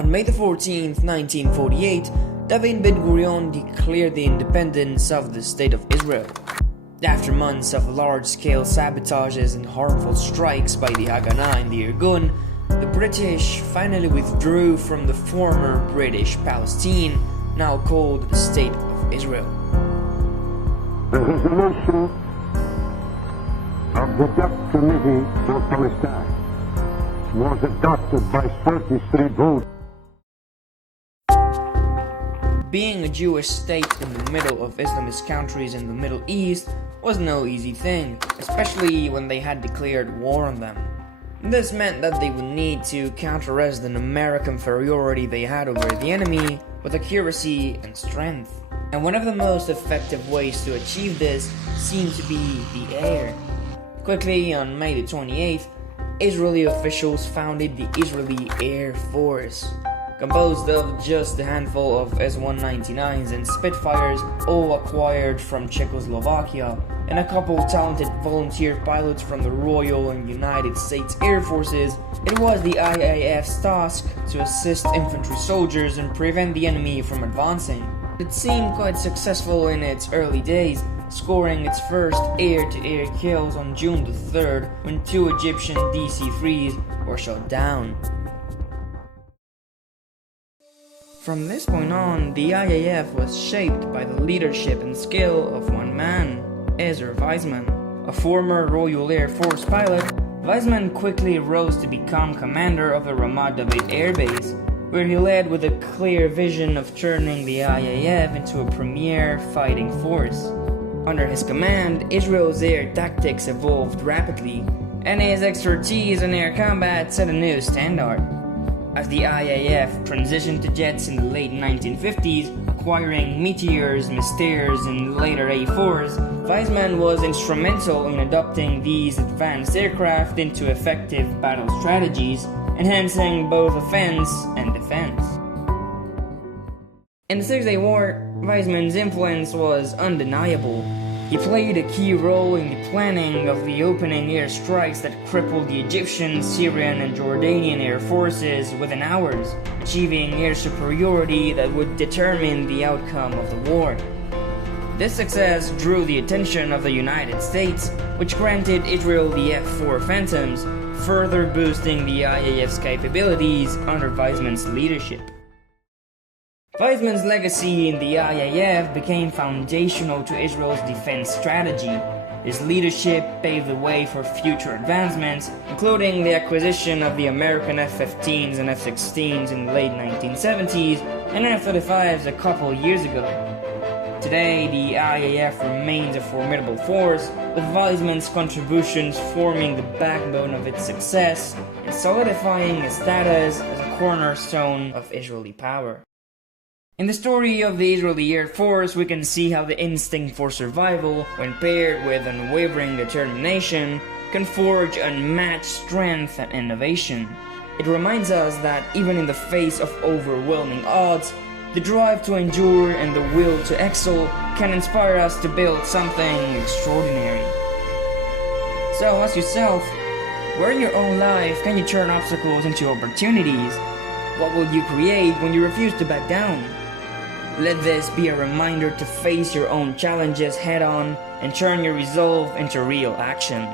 On May 14, 1948, David Ben-Gurion declared the independence of the State of Israel. After months of large-scale sabotages and harmful strikes by the Haganah and the Irgun, the British finally withdrew from the former British Palestine, now called the State of Israel. The resolution of the Dutch Committee for Palestine was adopted by 33 votes. Being a Jewish state in the middle of Islamist countries in the Middle East was no easy thing, especially when they had declared war on them. This meant that they would need to counterarrest the numeric inferiority they had over the enemy with accuracy and strength. And one of the most effective ways to achieve this seemed to be the air. Quickly, on May 28th, Israeli officials founded the Israeli Air Force, composed of just a handful of S-199s and Spitfires, all acquired from Czechoslovakia, and a couple talented volunteer pilots from the Royal and United States Air Forces. It was the IAF's task to assist infantry soldiers and prevent the enemy from advancing. It seemed quite successful in its early days, scoring its first air-to-air kills on June 3rd when 2 Egyptian DC-3s were shot down. From this point on, the IAF was shaped by the leadership and skill of one man, Ezer Weizman. A former Royal Air Force pilot, Weizman quickly rose to become commander of the Ramat David Air Base, where he led with a clear vision of turning the IAF into a premier fighting force. Under his command, Israel's air tactics evolved rapidly, and his expertise in air combat set a new standard. As the IAF transitioned to jets in the late 1950s, acquiring Meteors, Mystères, and later A4s, Weizman was instrumental in adopting these advanced aircraft into effective battle strategies, enhancing both offense and defense. In the Six-Day War, Weizman's influence was undeniable. He played a key role in the planning of the opening air strikes that crippled the Egyptian, Syrian, and Jordanian air forces within hours, achieving air superiority that would determine the outcome of the war. This success drew the attention of the United States, which granted Israel the F-4 Phantoms, further boosting the IAF's capabilities under Weizman's leadership. Weizman's legacy in the IAF became foundational to Israel's defense strategy. His leadership paved the way for future advancements, including the acquisition of the American F-15s and F-16s in the late 1970s and F-35s a couple years ago. Today, the IAF remains a formidable force, with Weizman's contributions forming the backbone of its success and solidifying its status as a cornerstone of Israeli power. In the story of the Israeli Air Force, we can see how the instinct for survival, when paired with unwavering determination, can forge unmatched strength and innovation. It reminds us that even in the face of overwhelming odds, the drive to endure and the will to excel can inspire us to build something extraordinary. So ask yourself, where in your own life can you turn obstacles into opportunities? What will you create when you refuse to back down? Let this be a reminder to face your own challenges head-on and turn your resolve into real action.